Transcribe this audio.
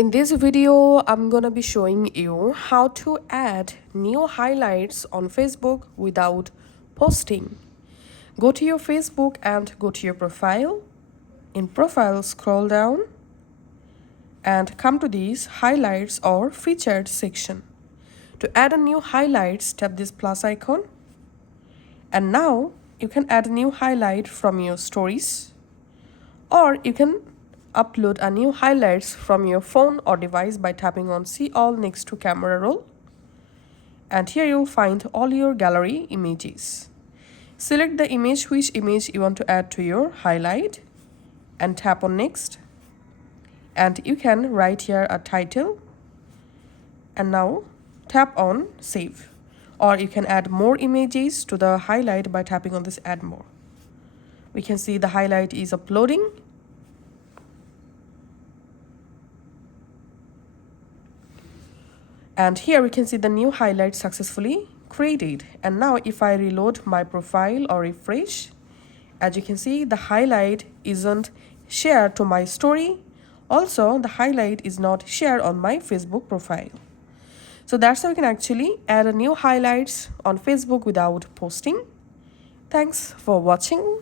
In this video, I'm gonna be showing you how to add new highlights on Facebook without posting. Go to your Facebook and go to your profile. In profile, scroll down and come to these highlights or featured section. To add a new highlights, tap this plus icon. And now you can add a new highlight from your stories, or you can upload a new highlights from your phone or device by tapping on see all next to camera roll. And here you'll find all your gallery images. Select the image, which image you want to add to your highlight, and tap on next. And you can write here a title, and now tap on save. Or you can add more images to the highlight by tapping on this add more. We can see the highlight is uploading. And here we can see the new highlight successfully created. And now if I reload my profile or refresh, as you can see, the highlight isn't shared to my story. Also, the highlight is not shared on my Facebook profile. So that's how you can actually add a new highlights on Facebook without posting. Thanks for watching.